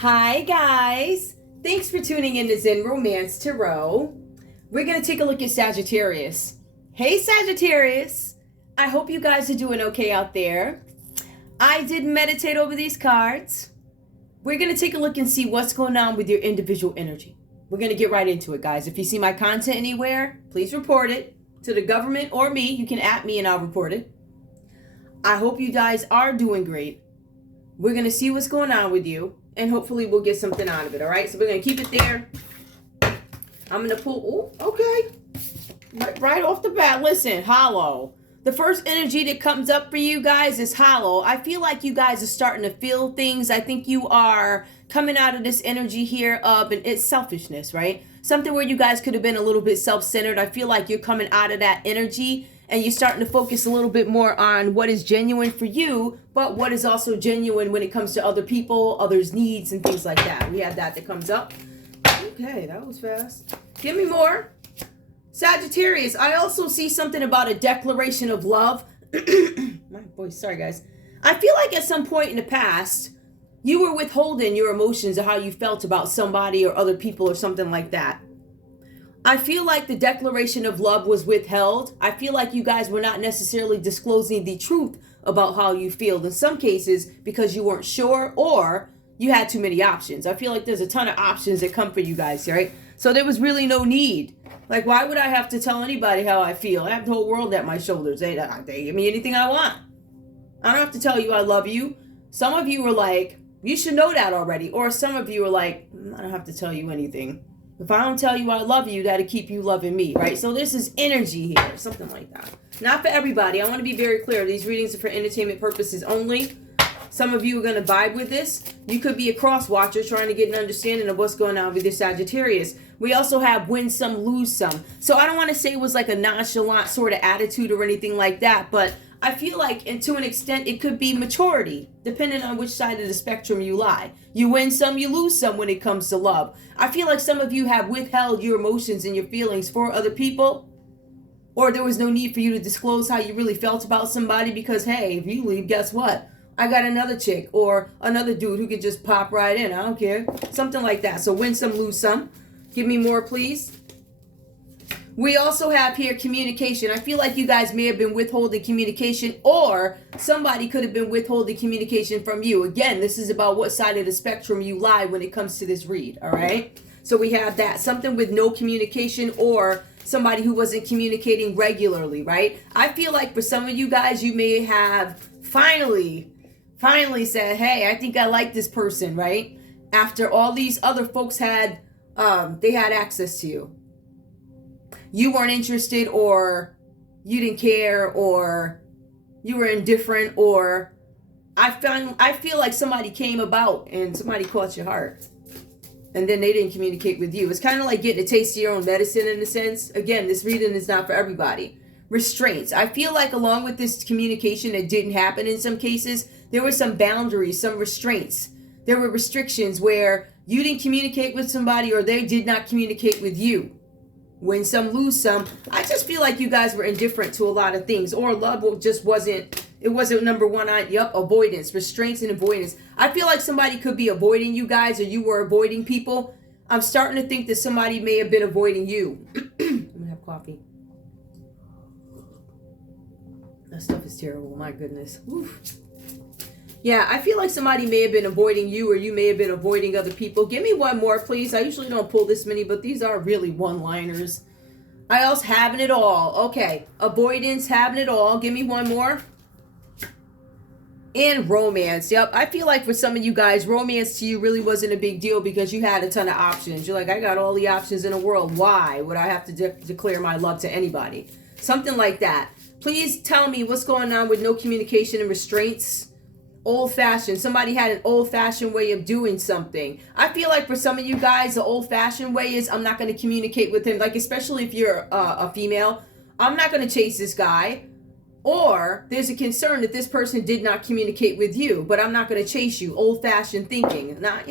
Hi guys! Thanks for tuning in to Zen Romance Tarot. We're going to take a look at Sagittarius. Hey Sagittarius! I hope you guys are doing okay out there. I did meditate over these cards. We're going to take a look and see what's going on with your individual energy. We're going to get right into it, guys. If you see my content anywhere, please report it to the government or me. You can at me and I'll report it. I hope you guys are doing great. We're going to see what's going on with you. And hopefully we'll get something out of it, all right? So we're going to keep it there. I'm going to pull, okay. Right off the bat, listen, hollow. The first energy that comes up for you guys is hollow. I feel like you guys are starting to feel things. I think you are coming out of this energy here of, and it's selfishness, right? Something where you guys could have been a little bit self-centered. I feel like you're coming out of that energy and you're starting to focus a little bit more on what is genuine for you, but what is also genuine when it comes to other people, others' needs, and things like that. We have that comes up. Okay, that was fast. Give me more. Sagittarius, I also see something about a declaration of love. My voice, sorry guys. I feel like at some point in the past, you were withholding your emotions or how you felt about somebody or other people or something like that. I feel like the declaration of love was withheld. I feel like you guys were not necessarily disclosing the truth about how you feel. In some cases, because you weren't sure or you had too many options. I feel like there's a ton of options that come for you guys, right? So there was really no need. Like, why would I have to tell anybody how I feel? I have the whole world at my shoulders. They give me anything I want. I don't have to tell you I love you. Some of you were like, you should know that already. Or some of you are like, I don't have to tell you anything. If I don't tell you I love you, that'll keep you loving me, right? So this is energy here, something like that. Not for everybody. I want to be very clear. These readings are for entertainment purposes only. Some of you are going to vibe with this. You could be a cross watcher trying to get an understanding of what's going on with your Sagittarius. We also have win some, lose some. So I don't want to say it was like a nonchalant sort of attitude or anything like that, but I feel like, and to an extent, it could be maturity, depending on which side of the spectrum you lie. You win some, you lose some when it comes to love. I feel like some of you have withheld your emotions and your feelings for other people, or there was no need for you to disclose how you really felt about somebody because, hey, if you leave, guess what? I got another chick or another dude who could just pop right in. I don't care. Something like that. So win some, lose some. Give me more, please. We also have here communication. I feel like you guys may have been withholding communication or somebody could have been withholding communication from you. Again, this is about what side of the spectrum you lie when it comes to this read, all right? So we have that. Something with no communication or somebody who wasn't communicating regularly, right? I feel like for some of you guys, you may have finally said, hey, I think I like this person, right? After all these other folks had, they had access to you. You weren't interested or you didn't care or you were indifferent or I feel like somebody came about and somebody caught your heart and then they didn't communicate with you. It's kind of like getting a taste of your own medicine in a sense. Again, this reading is not for everybody. Restraints. I feel like along with this communication that didn't happen in some cases, there were some boundaries, some restraints. There were restrictions where you didn't communicate with somebody or they did not communicate with you. Win some, lose some. I just feel like you guys were indifferent to a lot of things or love just wasn't, it wasn't number one on, avoidance, restraints and avoidance. I feel like somebody could be avoiding you guys or you were avoiding people. I'm starting to think that somebody may have been avoiding you. I'm going to have coffee. That stuff is terrible. My goodness. Oof. Yeah, I feel like somebody may have been avoiding you or you may have been avoiding other people. Give me one more, please. I usually don't pull this many, but these are really one-liners. I also having it all. Okay, avoidance, having it all. Give me one more. And romance. Yep, I feel like for some of you guys, romance to you really wasn't a big deal because you had a ton of options. You're like, I got all the options in the world. Why would I have to declare my love to anybody? Something like that. Please tell me what's going on with no communication and restraints. Old-fashioned. Somebody had an old-fashioned way of doing something. I feel like for some of you guys, the old-fashioned way is I'm not going to communicate with him. Like, especially if you're a female, I'm not going to chase this guy. Or there's a concern that this person did not communicate with you, but I'm not going to chase you. Old-fashioned thinking. Not,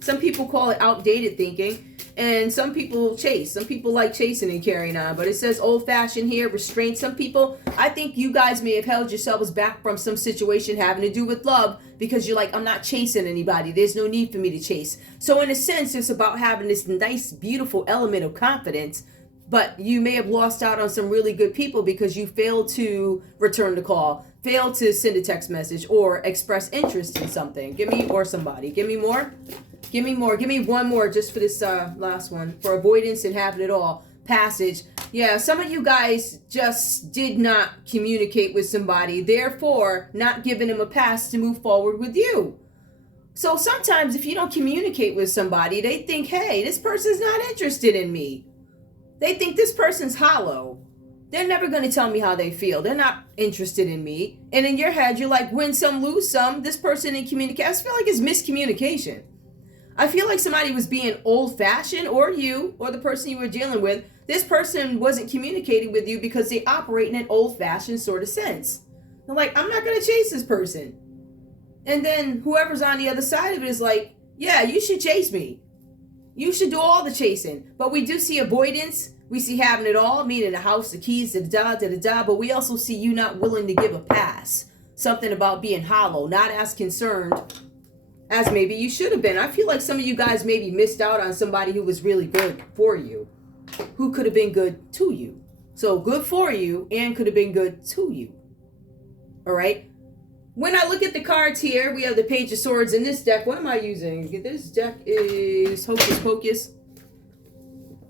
some people call it outdated thinking. And some people chase. Some people like chasing and carrying on. But it says old-fashioned here, restraint. Some people, I think you guys may have held yourselves back from some situation having to do with love because you're like, I'm not chasing anybody. There's no need for me to chase. So in a sense, it's about having this nice, beautiful element of confidence. But you may have lost out on some really good people because you failed to return the call, failed to send a text message, or express interest in something. Or somebody. Give me more. Give me more. Give me one more just for this last one. For avoidance and having it all. Passage. Yeah, some of you guys just did not communicate with somebody, therefore not giving them a pass to move forward with you. So sometimes if you don't communicate with somebody, they think, hey, this person's not interested in me. They think this person's hollow. They're never going to tell me how they feel. They're not interested in me. And in your head, you're like, win some, lose some. This person didn't communicate. I feel like it's miscommunication. I feel like somebody was being old-fashioned, or you, or the person you were dealing with. This person wasn't communicating with you because they operate in an old-fashioned sort of sense. They're like, I'm not going to chase this person. And then whoever's on the other side of it is like, yeah, you should chase me. You should do all the chasing. But we do see avoidance. We see having it all, meaning the house, the keys, da-da-da-da-da. But we also see you not willing to give a pass. Something about being hollow, not as concerned as maybe you should have been. I feel like some of you guys maybe missed out on somebody who was really good for you, who could have been good to you. So good for you and could have been good to you. All right. When I look at the cards here, we have the Page of Swords in this deck. What am I using? This deck is Hocus Pocus.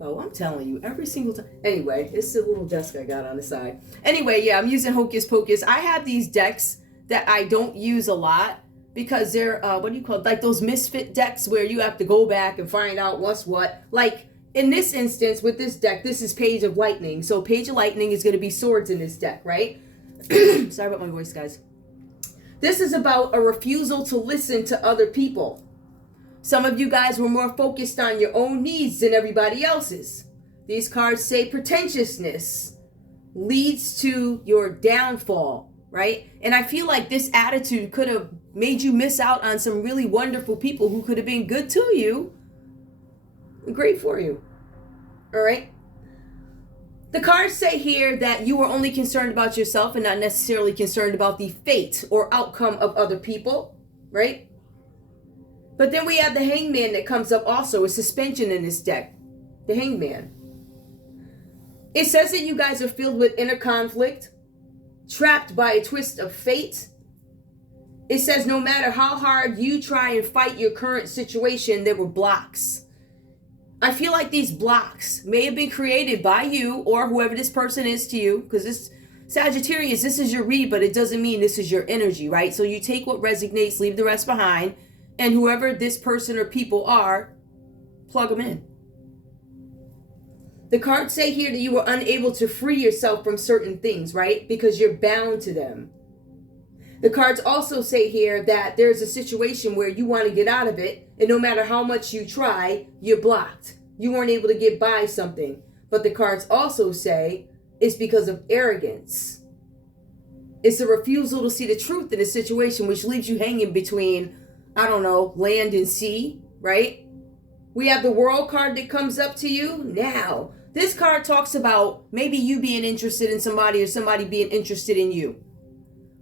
Oh, I'm telling you, every single time. Anyway, it's a little desk I got on the side. Anyway, yeah, I'm using Hocus Pocus. I have these decks that I don't use a lot because they're, what do you call it? Like those misfit decks where you have to go back and find out what's what. Like in this instance with this deck, this is Page of Lightning. So Page of Lightning is going to be swords in this deck, right? Sorry about my voice, guys. This is about a refusal to listen to other people. Some of you guys were more focused on your own needs than everybody else's. These cards say pretentiousness leads to your downfall, right? And I feel like this attitude could have made you miss out on some really wonderful people who could have been good to you. Great for you. All right? The cards say here that you were only concerned about yourself and not necessarily concerned about the fate or outcome of other people, right? But then we have the Hangman that comes up also, a suspension in this deck. The Hangman. It says that you guys are filled with inner conflict, trapped by a twist of fate. It says no matter how hard you try and fight your current situation, there were blocks. I feel like these blocks may have been created by you or whoever this person is to you, because this Sagittarius, this is your read, but it doesn't mean this is your energy, right? So you take what resonates, leave the rest behind, and whoever this person or people are, plug them in. The cards say here that you were unable to free yourself from certain things, right? Because you're bound to them. The cards also say here that there's a situation where you want to get out of it, and no matter how much you try, you're blocked. You weren't able to get by something. But the cards also say it's because of arrogance. It's a refusal to see the truth in a situation, which leaves you hanging between, I don't know, land and sea, right? We have the World card that comes up to you now. This card talks about maybe you being interested in somebody or somebody being interested in you.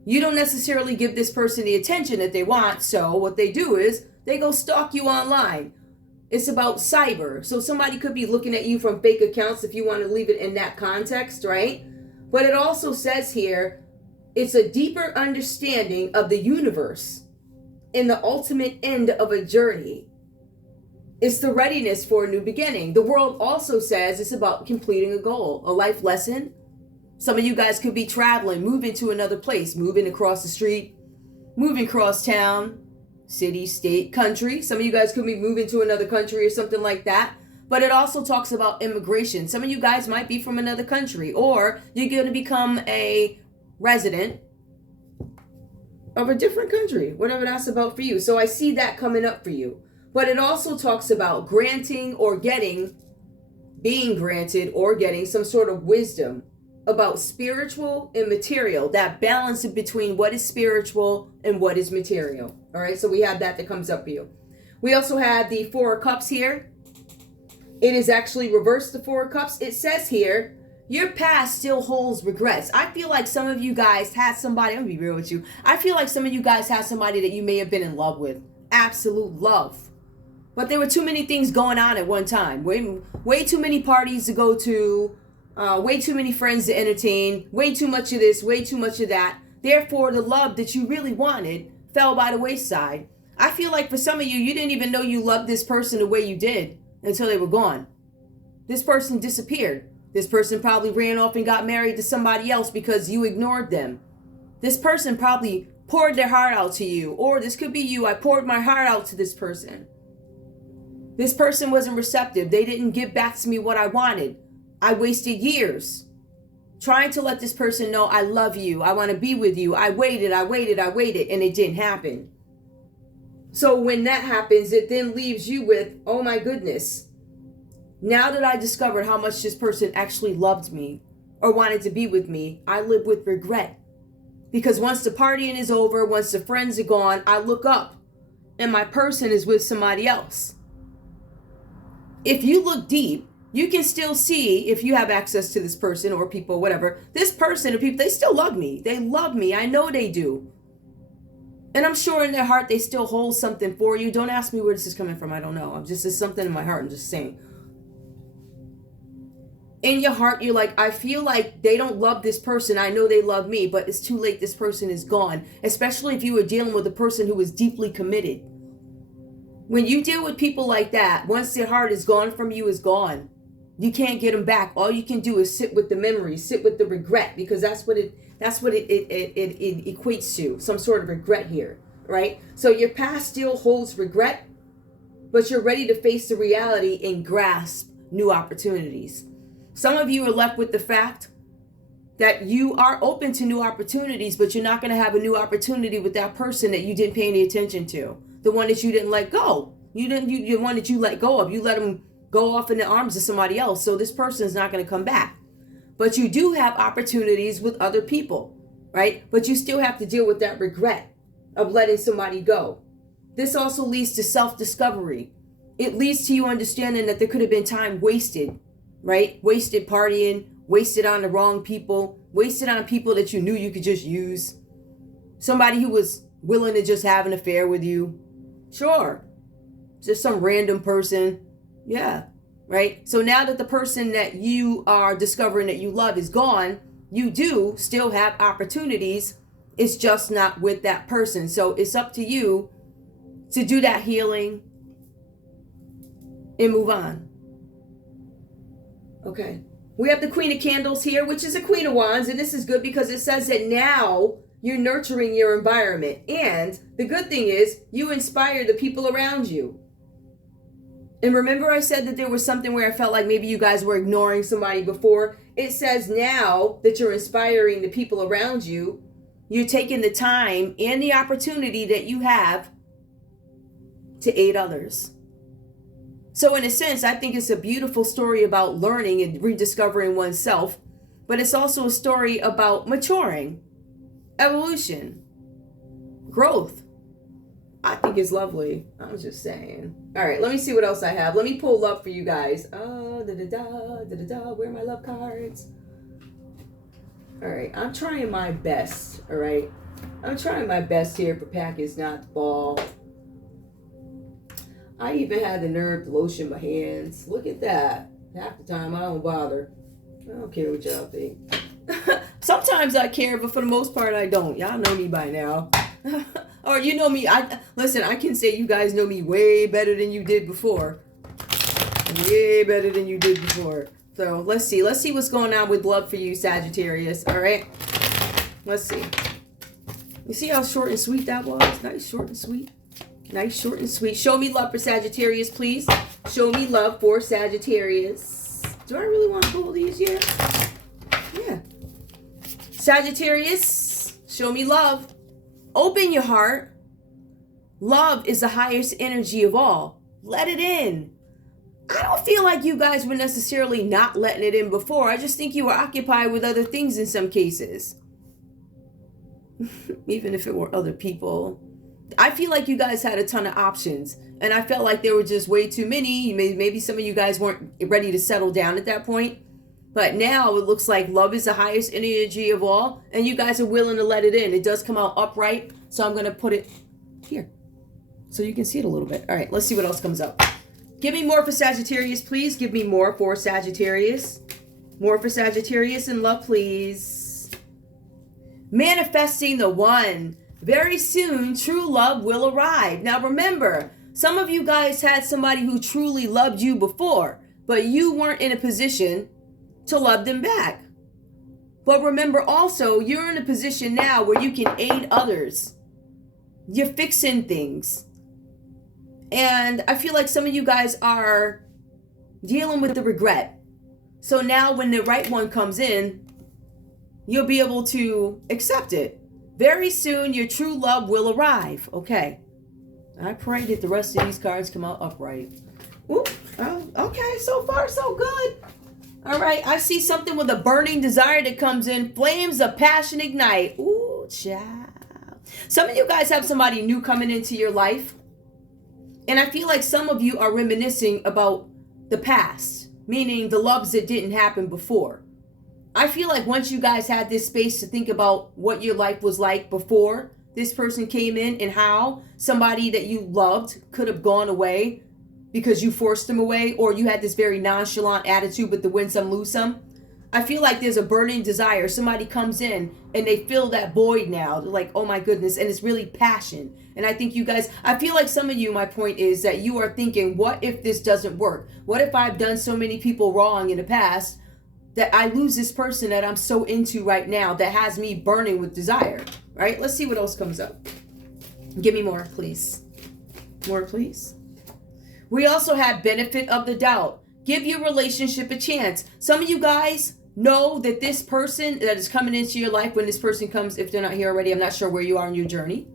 You don't necessarily give this person the attention that they want, so what they do is they go stalk you online. It's about cyber. So somebody could be looking at you from fake accounts if you want to leave it in that context, right? But it also says here, it's a deeper understanding of the universe and the ultimate end of a journey. It's the readiness for a new beginning. The World also says it's about completing a goal, a life lesson. Some of you guys could be traveling, moving to another place, moving across the street, moving across town, city, state, country. Some of you guys could be moving to another country or something like that. But it also talks about immigration. Some of you guys might be from another country, or you're going to become a resident of a different country, whatever that's about for you. So I see that coming up for you. But it also talks about granting or getting, being granted or getting some sort of wisdom about spiritual and material, that balance in between what is spiritual and what is material. All right, so we have that comes up for you. We also have the Four of Cups here. It is actually reversed, the Four of Cups. It says here, your past still holds regrets. I feel like some of you guys had somebody, I'm gonna be real with you. I feel like some of you guys had somebody that you may have been in love with. Absolute love. But there were too many things going on at one time. Way too many parties to go to, way too many friends to entertain, way too much of this, way too much of that. Therefore, the love that you really wanted fell by the wayside. I feel like for some of you, you didn't even know you loved this person the way you did until they were gone. This person disappeared. This person probably ran off and got married to somebody else because you ignored them. This person probably poured their heart out to you. Or this could be you. I poured my heart out to this person. This person wasn't receptive. They didn't give back to me what I wanted. I wasted years trying to let this person know I love you. I want to be with you. I waited, and it didn't happen. So when that happens, it then leaves you with, oh my goodness. Now that I discovered how much this person actually loved me or wanted to be with me, I live with regret. Because once the partying is over, once the friends are gone, I look up and my person is with somebody else. If you look deep, you can still see, if you have access to this person or people, whatever, this person or people, they still love me. They love me. I know they do. And I'm sure in their heart, they still hold something for you. Don't ask me where this is coming from. I don't know. It's something in my heart. I'm just saying. In your heart, you're like, I feel like they don't love this person. I know they love me, but it's too late. This person is gone. Especially if you were dealing with a person who was deeply committed. When you deal with people like that, once their heart is gone from you, is gone. You can't get them back. All you can do is sit with the memories, sit with the regret, because that's what it equates to, some sort of regret here, right? So your past still holds regret, but you're ready to face the reality and grasp new opportunities. Some of you are left with the fact that you are open to new opportunities, but you're not going to have a new opportunity with that person that you didn't pay any attention to, the one that you didn't let go. The one that you let go of, you let them go off in the arms of somebody else. So this person is not going to come back. But you do have opportunities with other people, right? But you still have to deal with that regret of letting somebody go. This also leads to self-discovery. It leads to you understanding that there could have been time wasted, right? Wasted partying, wasted on the wrong people, wasted on people that you knew you could just use. Somebody who was willing to just have an affair with you. Sure. Just some random person. Yeah. Right? So now that the person that you are discovering that you love is gone, you do still have opportunities. It's just not with that person. So it's up to you to do that healing and move on. Okay. We have the Queen of Candles here, which is a Queen of Wands. And this is good because it says that now you're nurturing your environment. And the good thing is you inspire the people around you. And remember I said that there was something where I felt like maybe you guys were ignoring somebody before. It says now that you're inspiring the people around you, you're taking the time and the opportunity that you have to aid others. So in a sense, I think it's a beautiful story about learning and rediscovering oneself, but it's also a story about maturing, evolution, growth. I think it's lovely. I'm just saying. All right, let me see what else I have. Let me pull love for you guys. Where are my love cards? All right, I'm trying my best, all right? I'm trying my best here for Pack is not the ball. I even had the nerve to lotion my hands. Look at that. Half the time, I don't bother. I don't care what y'all think. Sometimes I care, but for the most part, I don't. Y'all know me by now. Or you know me. Listen, I can say you guys know me way better than you did before. Way better than you did before. So let's see. Let's see what's going on with love for you, Sagittarius. All right. Let's see. You see how short and sweet that was? Nice, short and sweet. Nice, short and sweet. Show me love for Sagittarius, please. Show me love for Sagittarius. Do I really want to pull these yet? Yeah. Sagittarius, show me love. Open your heart. Love is the highest energy of all. Let it in. I don't feel like you guys were necessarily not letting it in before. I just think you were occupied with other things in some cases. Even if it were other people. I feel like you guys had a ton of options, and I felt like there were just way too many. Maybe some of you guys weren't ready to settle down at that point. But now it looks like love is the highest energy of all, and you guys are willing to let it in. It does come out upright, so I'm going to put it here so you can see it a little bit. All right, let's see what else comes up. Give me more for Sagittarius, please. Give me more for Sagittarius. More for Sagittarius in love, please. Manifesting the one. Very soon, true love will arrive. Now remember, some of you guys had somebody who truly loved you before, but you weren't in a position to love them back. But remember also, you're in a position now where you can aid others. You're fixing things. And I feel like some of you guys are dealing with the regret. So now when the right one comes in, you'll be able to accept it. Very soon, your true love will arrive. Okay. I pray that the rest of these cards come out upright. Ooh, okay, so far so good. All right, I see something with a burning desire that comes in. Flames of passion ignite. Ooh, child. Some of you guys have somebody new coming into your life. And I feel like some of you are reminiscing about the past, meaning the loves that didn't happen before. I feel like once you guys had this space to think about what your life was like before this person came in and how somebody that you loved could have gone away because you forced them away, or you had this very nonchalant attitude with the win some, lose some. I feel like there's a burning desire. Somebody comes in and they fill that void now. They're like, oh my goodness. And it's really passion. And I think you guys, I feel like some of you, my point is that you are thinking, what if this doesn't work? What if I've done so many people wrong in the past that I lose this person that I'm so into right now that has me burning with desire, right? Let's see what else comes up. Give me more, please. More, please. We also have benefit of the doubt. Give your relationship a chance. Some of you guys know that this person that is coming into your life, when this person comes, if they're not here already, I'm not sure where you are in your journey.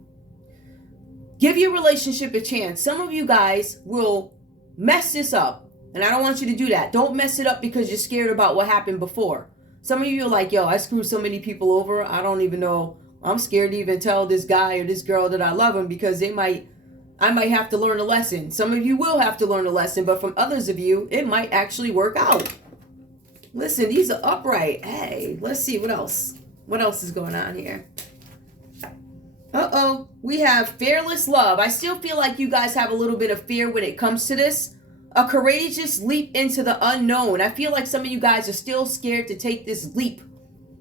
Give your relationship a chance. Some of you guys will mess this up. And I don't want you to do that. Don't mess it up because you're scared about what happened before. Some of you are like, yo, I screwed so many people over. I don't even know. I'm scared to even tell this guy or this girl that I love him because I might have to learn a lesson. Some of you will have to learn a lesson, but from others of you, it might actually work out. Listen, these are upright. Hey, let's see what else. What else is going on here? Uh-oh. We have fearless love. I still feel like you guys have a little bit of fear when it comes to this. A courageous leap into the unknown. I feel like some of you guys are still scared to take this leap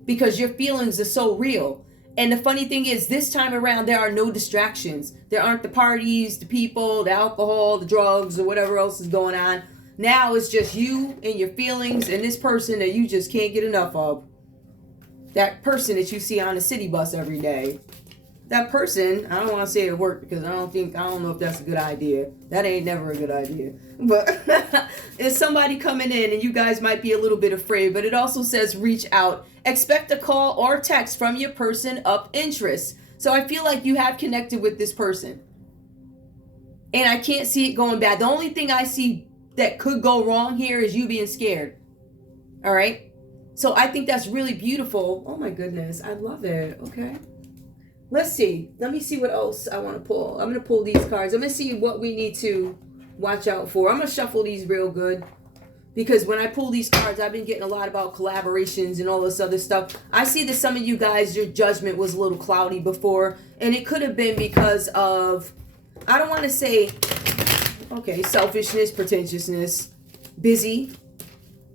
because your feelings are so real. And the funny thing is, this time around, there are no distractions. There aren't the parties, the people, the alcohol, the drugs, or whatever else is going on. Now it's just you and your feelings and this person that you just can't get enough of. That person that you see on the city bus every day. That person, I don't want to say at work because I don't know if that's a good idea. That ain't never a good idea. But it's somebody coming in and you guys might be a little bit afraid, but it also says reach out. Expect a call or text from your person of interest. So I feel like you have connected with this person. And I can't see it going bad. The only thing I see that could go wrong here is you being scared. All right? So I think that's really beautiful. Oh my goodness. I love it. Okay. Let's see. Let me see what else I want to pull. I'm going to pull these cards. I'm going to see what we need to watch out for. I'm going to shuffle these real good. Because when I pull these cards, I've been getting a lot about collaborations and all this other stuff. I see that some of you guys, your judgment was a little cloudy before. And it could have been because of, I don't want to say, okay, selfishness, pretentiousness, busy,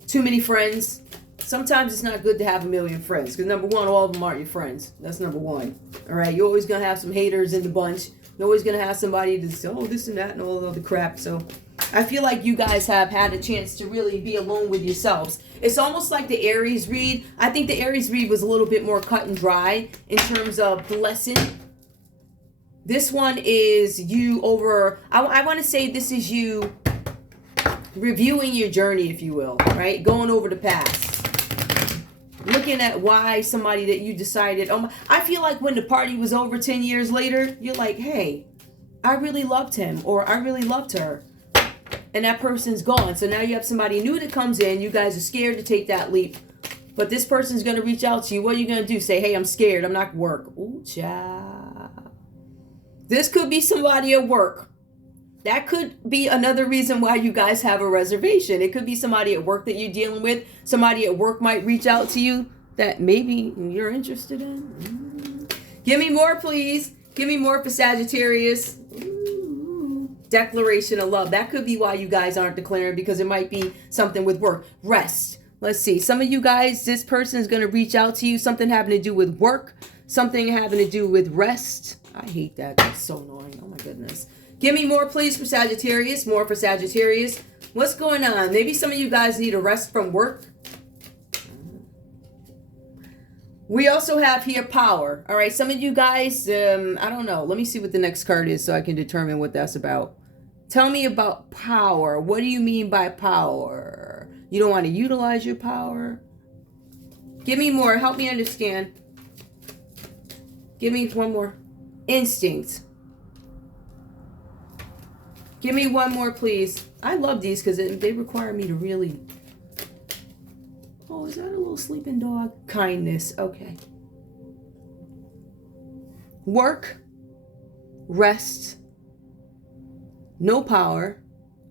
too many friends. Sometimes it's not good to have a million friends. Because number one, all of them aren't your friends. That's number one. All right, you're always going to have some haters in the bunch. You're always going to have somebody to say, oh, this and that and all the other crap. So I feel like you guys have had a chance to really be alone with yourselves. It's almost like the Aries read. I think the Aries read was a little bit more cut and dry in terms of blessing. This one is you over, I want to say this is you reviewing your journey, if you will, right? Going over the past. Looking at why somebody that you decided, I feel like when the party was over 10 years later, you're like, hey, I really loved him or I really loved her. And that person's gone. So now you have somebody new that comes in. You guys are scared to take that leap. But this person's going to reach out to you. What are you going to do? Say, hey, I'm scared. I'm not going to work. Ooh, child. This could be somebody at work. That could be another reason why you guys have a reservation. It could be somebody at work that you're dealing with. Somebody at work might reach out to you that maybe you're interested in. Give me more, please. Give me more for Sagittarius. Declaration of love. That could be why you guys aren't declaring, because it might be something with work. Rest. Let's see. Some of you guys, this person is going to reach out to you. Something having to do with work. Something having to do with rest. I hate that. That's so annoying. Oh my goodness. Give me more, please, for Sagittarius. More for Sagittarius. What's going on? Maybe some of you guys need a rest from work. We also have here power. All right. Some of you guys, I don't know. Let me see what the next card is so I can determine what that's about. Tell me about power. What do you mean by power? You don't want to utilize your power? Give me more. Help me understand. Give me one more. Instinct. Give me one more, please. I love these because they require me to really... Oh, is that a little sleeping dog? Kindness. Okay. Work. Rest. No power.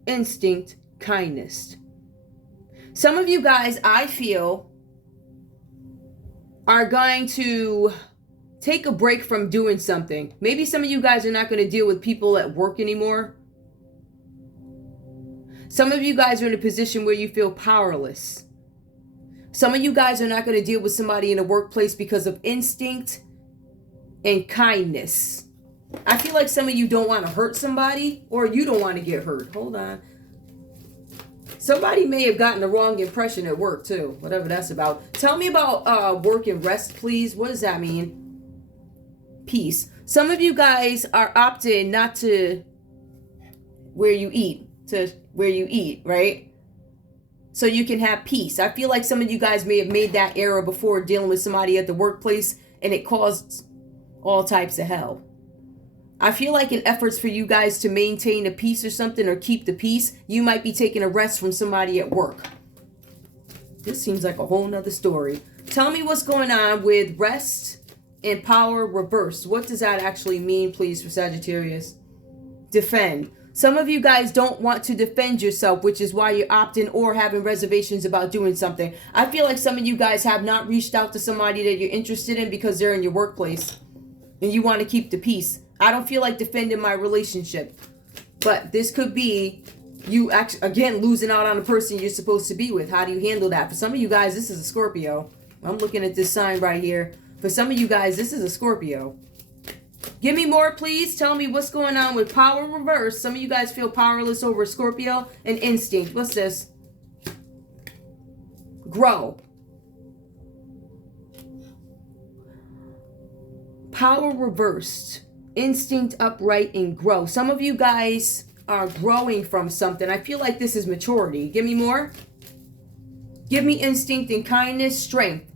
Instinct. Kindness. Some of you guys, I feel, are going to take a break from doing something. Maybe some of you guys are not going to deal with people at work anymore. Some of you guys are in a position where you feel powerless. Some of you guys are not going to deal with somebody in a workplace because of instinct and kindness. I feel like some of you don't want to hurt somebody, or you don't want to get hurt. Hold on. Somebody may have gotten the wrong impression at work too, whatever that's about. Tell me about work and rest, please. What does that mean? Peace. Some of you guys are opting not to where you eat, right? So you can have peace. I feel like some of you guys may have made that error before dealing with somebody at the workplace, and it caused all types of hell. I feel like in efforts for you guys to maintain a peace or something, or keep the peace, you might be taking a rest from somebody at work. This seems like a whole nother story. Tell me what's going on with rest and power reversed. What does that actually mean, please, for Sagittarius? Defend. Some of you guys don't want to defend yourself, which is why you're opting or having reservations about doing something. I feel like some of you guys have not reached out to somebody that you're interested in because they're in your workplace and you want to keep the peace. I don't feel like defending my relationship, but this could be you actually, again, losing out on the person you're supposed to be with. How do you handle that? For some of you guys, this is a Scorpio. I'm looking at this sign right here. For some of you guys, this is a Scorpio. Give me more, please. Tell me what's going on with power reverse. Some of you guys feel powerless over Scorpio and instinct. What's this? Grow. Power reversed. Instinct upright and grow. Some of you guys are growing from something. I feel like this is maturity. Give me more. Give me instinct and kindness, strength.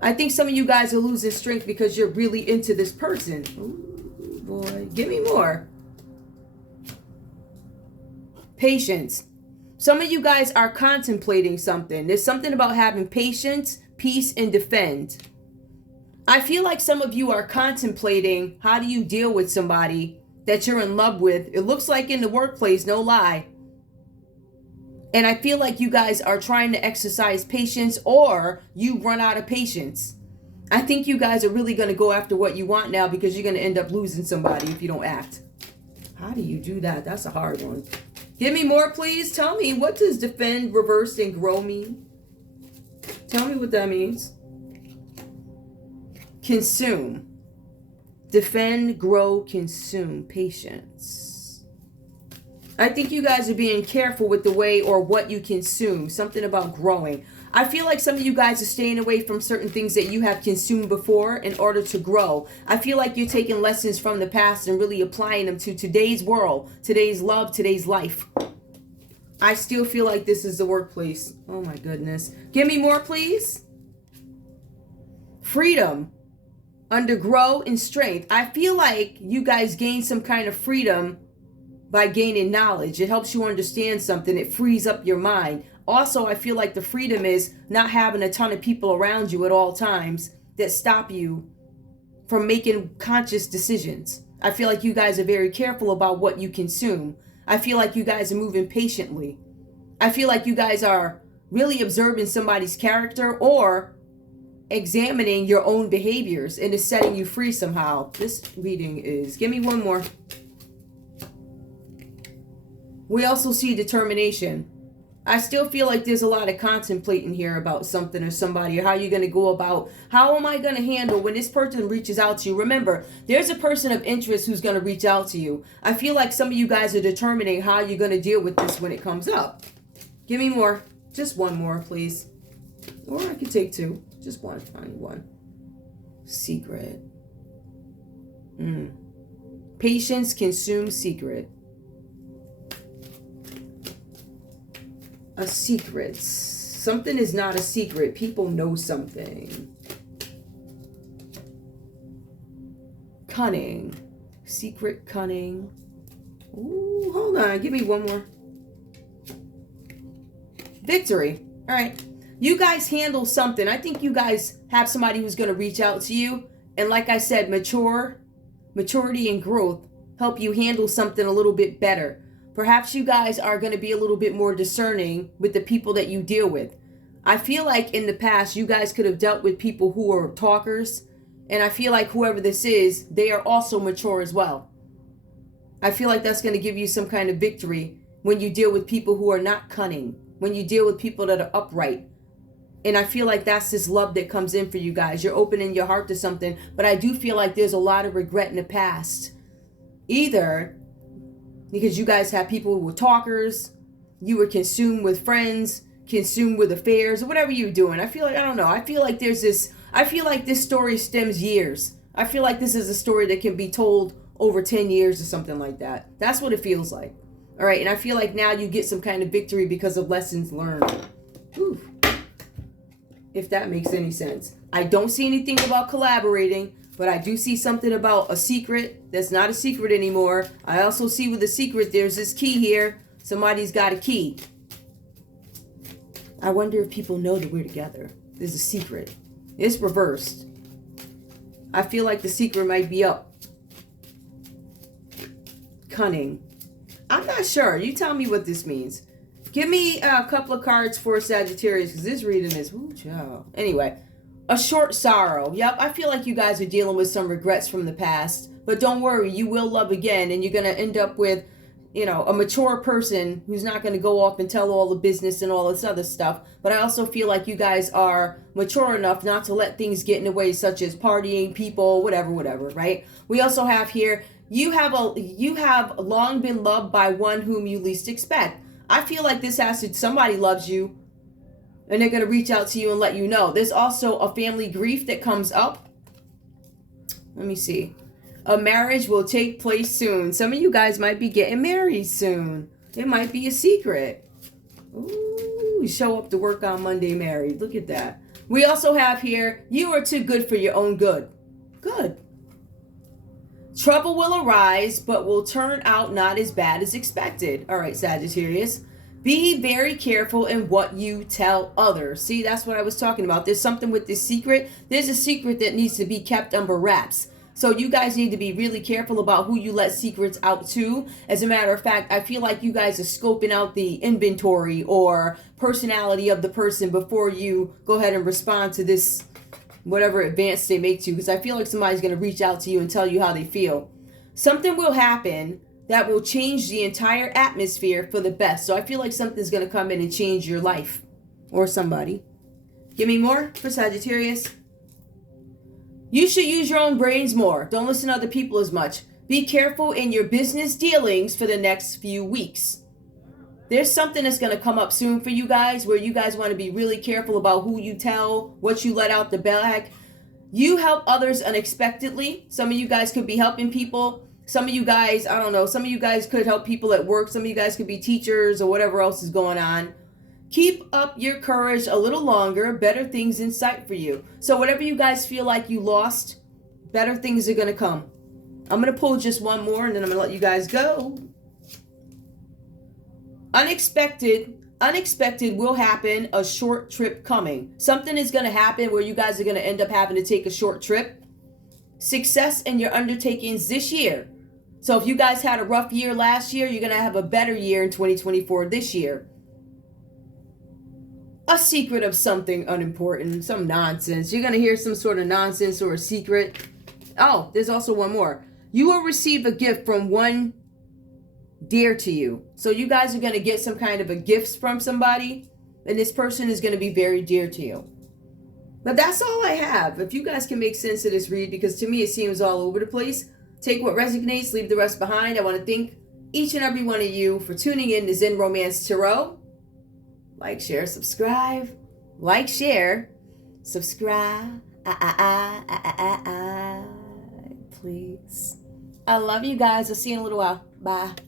I think some of you guys are losing strength because you're really into this person. Ooh, boy. Give me more. Patience. Some of you guys are contemplating something. There's something about having patience, peace, and defend. I feel like some of you are contemplating how do you deal with somebody that you're in love with. It looks like in the workplace, no lie. And I feel like you guys are trying to exercise patience, or you run out of patience. I think you guys are really going to go after what you want now, because you're going to end up losing somebody if you don't act. How do you do that? That's a hard one. Give me more, please. Tell me, what does defend, reverse, and grow mean? Tell me what that means. Consume. Defend, grow, consume. Patience. I think you guys are being careful with the way or what you consume. Something about growing. I feel like some of you guys are staying away from certain things that you have consumed before in order to grow. I feel like you're taking lessons from the past and really applying them to today's world, today's love, today's life. I still feel like this is the workplace. Oh my goodness. Give me more, please. Freedom. Under grow and strength. I feel like you guys gain some kind of freedom by gaining knowledge. It helps you understand something. It frees up your mind. Also, I feel like the freedom is not having a ton of people around you at all times that stop you from making conscious decisions. I feel like you guys are very careful about what you consume. I feel like you guys are moving patiently. I feel like you guys are really observing somebody's character or examining your own behaviors, and it's setting you free somehow. This reading is, give me one more. We also see determination. I still feel like there's a lot of contemplating here about something or somebody, or how you're going to go about, how am I going to handle when this person reaches out to you? Remember, there's a person of interest who's going to reach out to you. I feel like some of you guys are determining how you're going to deal with this when it comes up. Give me more. Just one more, please. Or I could take two. Just one. Only one. Secret. Patience consumes secret. A secret. Something is not a secret. People know something. Cunning. Secret cunning. Ooh, hold on. Give me one more. Victory. All right. You guys handle something. I think you guys have somebody who's going to reach out to you. And like I said, maturity and growth help you handle something a little bit better. Perhaps you guys are going to be a little bit more discerning with the people that you deal with. I feel like in the past, you guys could have dealt with people who are talkers. And I feel like whoever this is, they are also mature as well. I feel like that's going to give you some kind of victory when you deal with people who are not cunning. When you deal with people that are upright. And I feel like that's this love that comes in for you guys. You're opening your heart to something. But I do feel like there's a lot of regret in the past. Either because you guys have people who were talkers, you were consumed with friends, consumed with affairs, or whatever you're doing. I feel like, I don't know. I feel like this story stems years. I feel like this is a story that can be told over 10 years or something like that. That's what it feels like. All right. And I feel like now you get some kind of victory because of lessons learned. Whew. If that makes any sense. I don't see anything about collaborating, but I do see something about a secret that's not a secret anymore. I also see with the secret, there's this key here. Somebody's got a key. I wonder if people know that we're together. There's a secret. It's reversed. I feel like the secret might be up. Cunning. I'm not sure. You tell me what this means. Give me a couple of cards for Sagittarius, because this reading is, ooh, child. Anyway, a short sorrow. Yep, I feel like you guys are dealing with some regrets from the past. But don't worry, you will love again, and you're going to end up with, a mature person who's not going to go off and tell all the business and all this other stuff. But I also feel like you guys are mature enough not to let things get in the way, such as partying, people, whatever, right? We also have here, you have long been loved by one whom you least expect. I feel like this has to, somebody loves you and they're going to reach out to you and let you know. There's also a family grief that comes up. Let me see. A marriage will take place soon. Some of you guys might be getting married soon. It might be a secret. Ooh, you show up to work on Monday married. Look at that. We also have here, you are too good for your own good. Good. Trouble will arise, but will turn out not as bad as expected. All right, Sagittarius. Be very careful in what you tell others. See, that's what I was talking about. There's something with this secret. There's a secret that needs to be kept under wraps. So you guys need to be really careful about who you let secrets out to. As a matter of fact, I feel like you guys are scoping out the inventory or personality of the person before you go ahead and respond to this whatever advance they make to you, because I feel like somebody's going to reach out to you and tell you how they feel. Something will happen that will change the entire atmosphere for the best. So I feel like something's going to come in and change your life or somebody. Give me more for Sagittarius. You should use your own brains more. Don't listen to other people as much. Be careful in your business dealings for the next few weeks. There's something that's going to come up soon for you guys where you guys want to be really careful about who you tell, what you let out the bag. You help others unexpectedly. Some of you guys could be helping people. Some of you guys, I don't know, some of you guys could help people at work. Some of you guys could be teachers or whatever else is going on. Keep up your courage a little longer. Better things in sight for you. So whatever you guys feel like you lost, better things are going to come. I'm going to pull just one more and then I'm going to let you guys go. Unexpected will happen. A short trip coming. Something is going to happen where you guys are going to end up having to take a short trip. success in your undertakings this year. So if you guys had a rough year last year, you're going to have a better year in 2024 this year. A secret of something unimportant, some nonsense. You're going to hear some sort of nonsense or a secret. Oh, there's also one more. You will receive a gift from one dear to you. So you guys are going to get some kind of a gift from somebody, and this person is going to be very dear to you. But that's all I have. If you guys can make sense of this read, because to me it seems all over the place, take what resonates, leave the rest behind. I want to thank each and every one of you for tuning in to Zen Romance Tarot. Like, share, subscribe. Like, share, subscribe. Please. I love you guys. I'll see you in a little while. Bye.